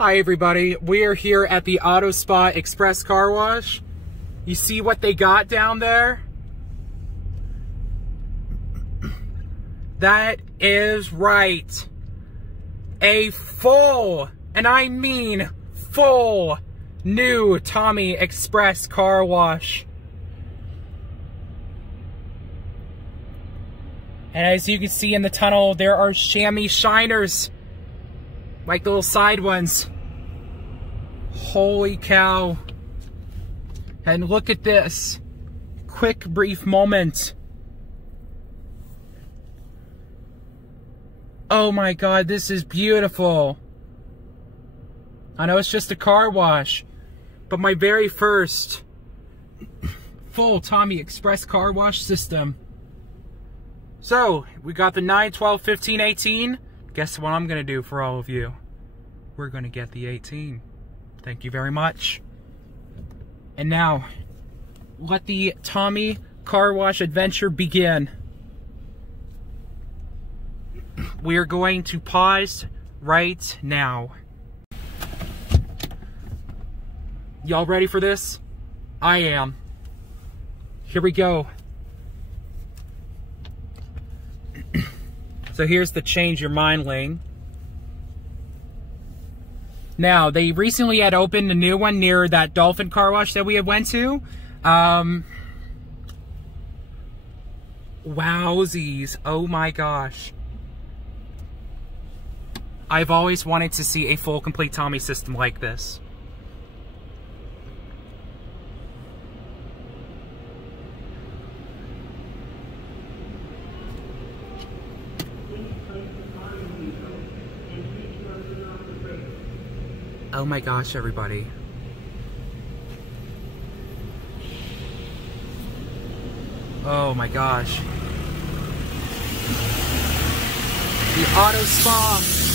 Hi everybody, we are here at the Auto Spa Express Car Wash. You see what they got down there? That is right. A full, and I mean full, new Tommy Express Car Wash. And as you can see in the tunnel, there are chamois shiners. Like the little side ones. Holy cow. And look at this. Quick, brief moment. Oh my god, this is beautiful. I know it's just a car wash, but my very first full Tommy Express car wash system. So, we got the 9, 12, 15, 18. Guess what I'm going to do for all of you? We're going to get the 18. Thank you very much. And now, let the Tommy car wash adventure begin. We are going to pause right now. Y'all ready for this? I am. Here we go. So here's the change your mind lane. Now, they recently had opened a new one near that Dolphin car wash that we had went to. Wowsies. Oh my gosh. I've always wanted to see a full, complete Tommy system like this. Oh my gosh, everybody. Oh my gosh. The Auto Spa.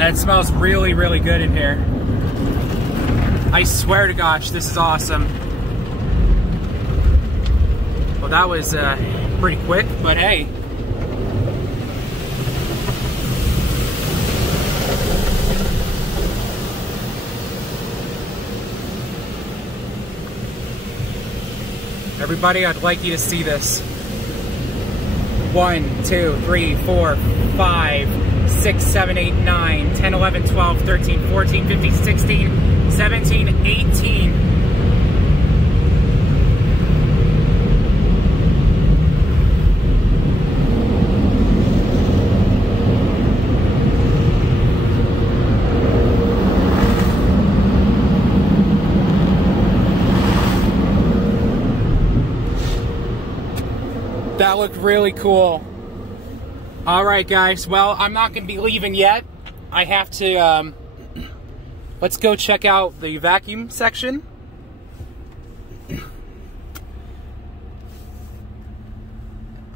It smells really, really good in here. I swear to gosh, this is awesome. Well, that was pretty quick, but hey. Everybody, I'd like you to see this. 1, 2, 3, 4, 5, 6, 7, 8, 9, 10, 11, 12, 13, 14, 15, 16, 17, 18. That looked really cool. Alright guys, well, I'm not going to be leaving yet. I have to, let's go check out the vacuum section.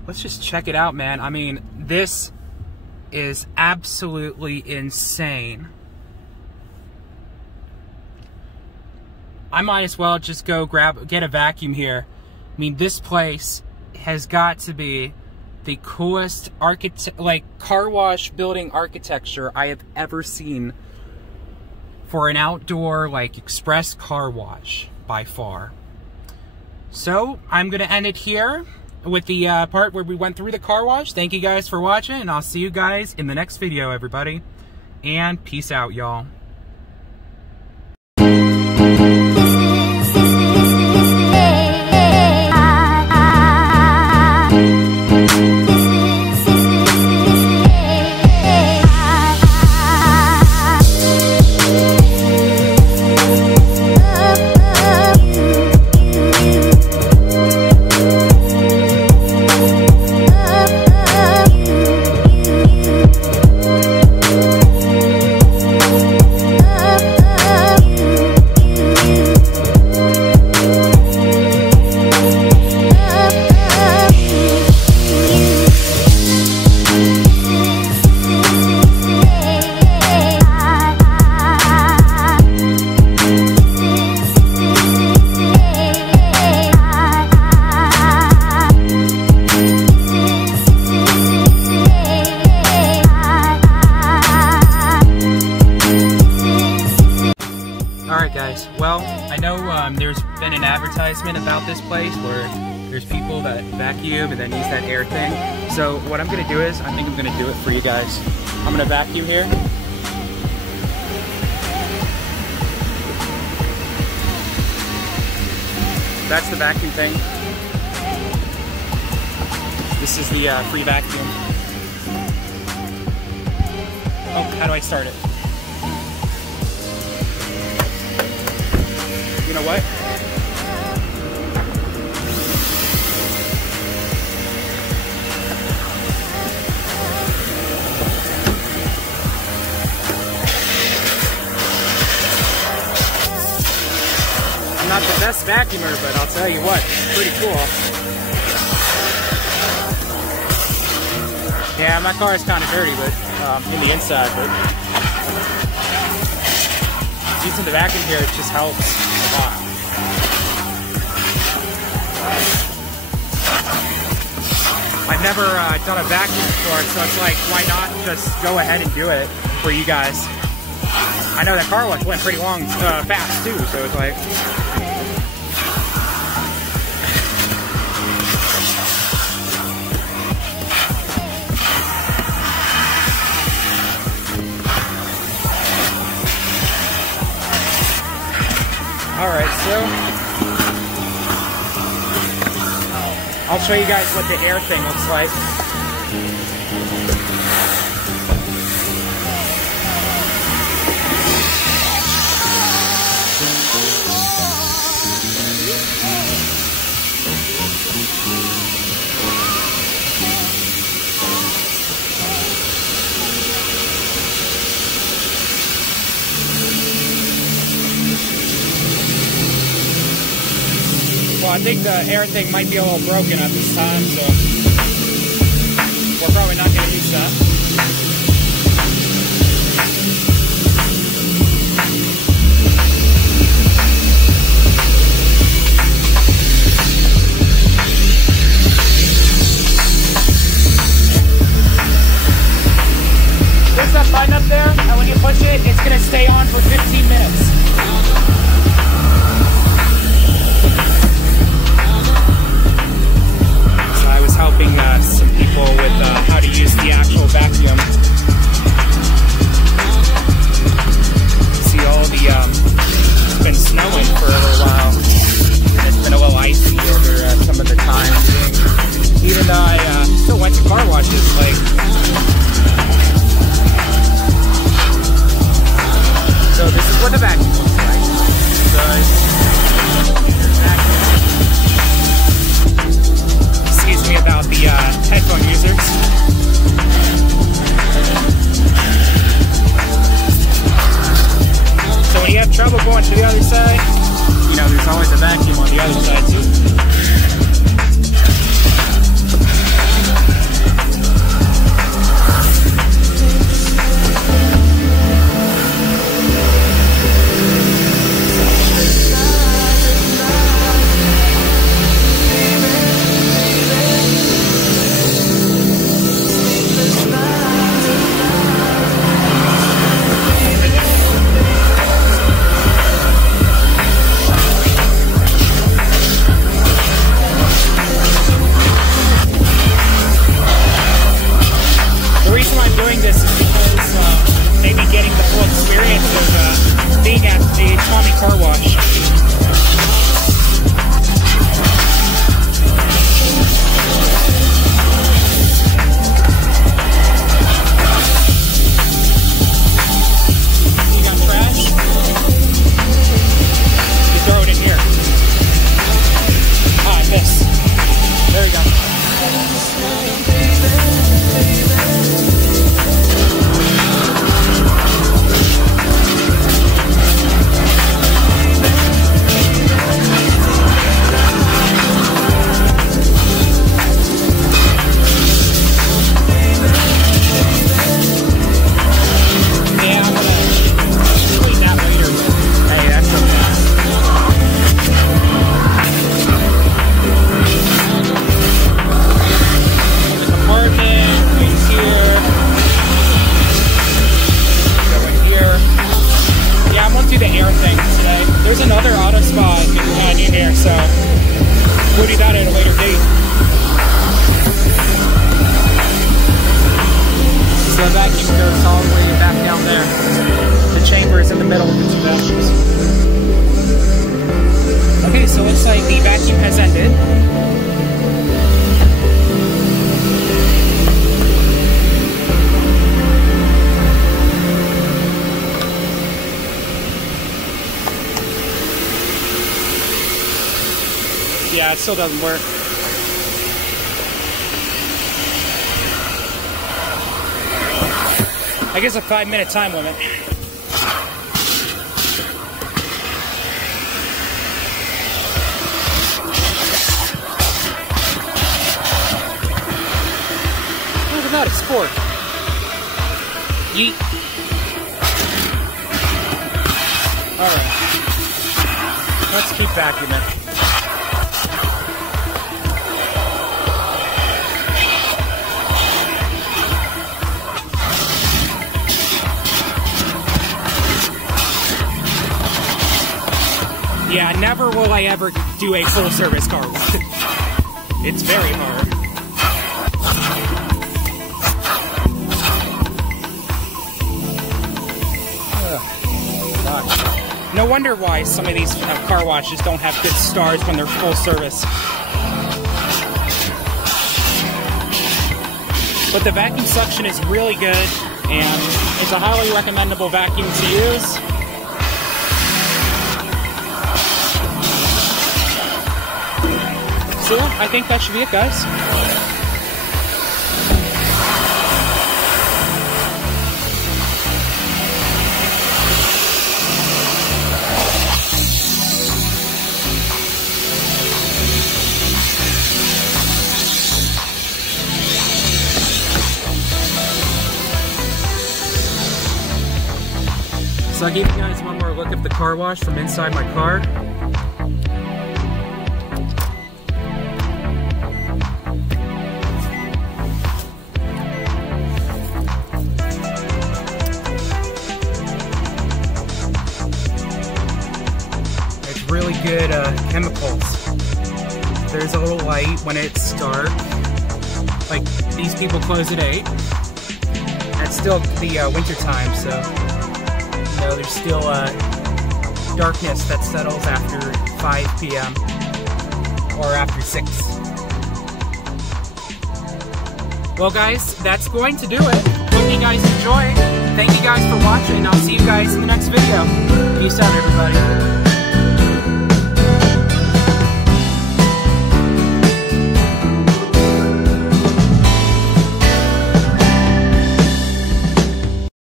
Let's just check it out, man. I mean, this is absolutely insane. I might as well just go get a vacuum here. I mean, this place has got to be the coolest car wash building architecture I have ever seen for an outdoor express car wash by far. So I'm gonna end it here with the part where we went through the car wash. Thank you guys for watching, and I'll see you guys in the next video, everybody. And peace out, y'all. guys? Well, I know there's been an advertisement about this place where there's people that vacuum and then use that air thing. So what I'm gonna do is, I think I'm gonna do it for you guys. I'm gonna vacuum here. That's the vacuum thing. This is the free vacuum. Oh, how do I start it? You know what? I'm not the best vacuumer, but I'll tell you what, it's pretty cool. Yeah, my car is kind of dirty, but in the inside, but using the vacuum here, it just helps a lot. I've never done a vacuum before, so it's like, why not just go ahead and do it for you guys? I know that car wash went pretty long, fast too, so it's like... Alright, so I'll show you guys what the air thing looks like. Well, I think the air thing might be a little broken at this time, so we're probably not going to use that. There's that button up there, and when you push it, it's going to stay on for 15 minutes. Helping some people with how to use the actual vacuum. See all the, it's been snowing for a little while, and it's been a little icy over some of the time. Even though I still went to car washes, like, so this is what the vacuum looks like. So excuse me about the headphone users. So when you have trouble going to the other side, you know, there's always a vacuum on the other side too. Car wash. You got trash? You throw it in here. Ah, this. There we go. the vacuum goes all the way back down there. The chamber is in the middle of the two vacuums. Okay, so it looks like the vacuum has ended. Yeah, it still doesn't work. I guess a 5-minute time limit. Look at that, it's sport. Yeet. Alright. Let's keep vacuuming. Yeah, never will I ever do a full service car wash. It's very hard. Gosh. No wonder why some of these car washes don't have good stars when they're full service. But the vacuum suction is really good, and it's a highly recommendable vacuum to use. So yeah, I think that should be it, guys. So I gave you guys one more look at the car wash from inside my car. Really good chemicals. There's a little light when it's dark. Like, these people close at 8. It's still the winter time, so you know, there's still darkness that settles after 5 p.m. or after 6. Well guys, that's going to do it. Hope you guys enjoy. Thank you guys for watching. I'll see you guys in the next video. Peace out, everybody.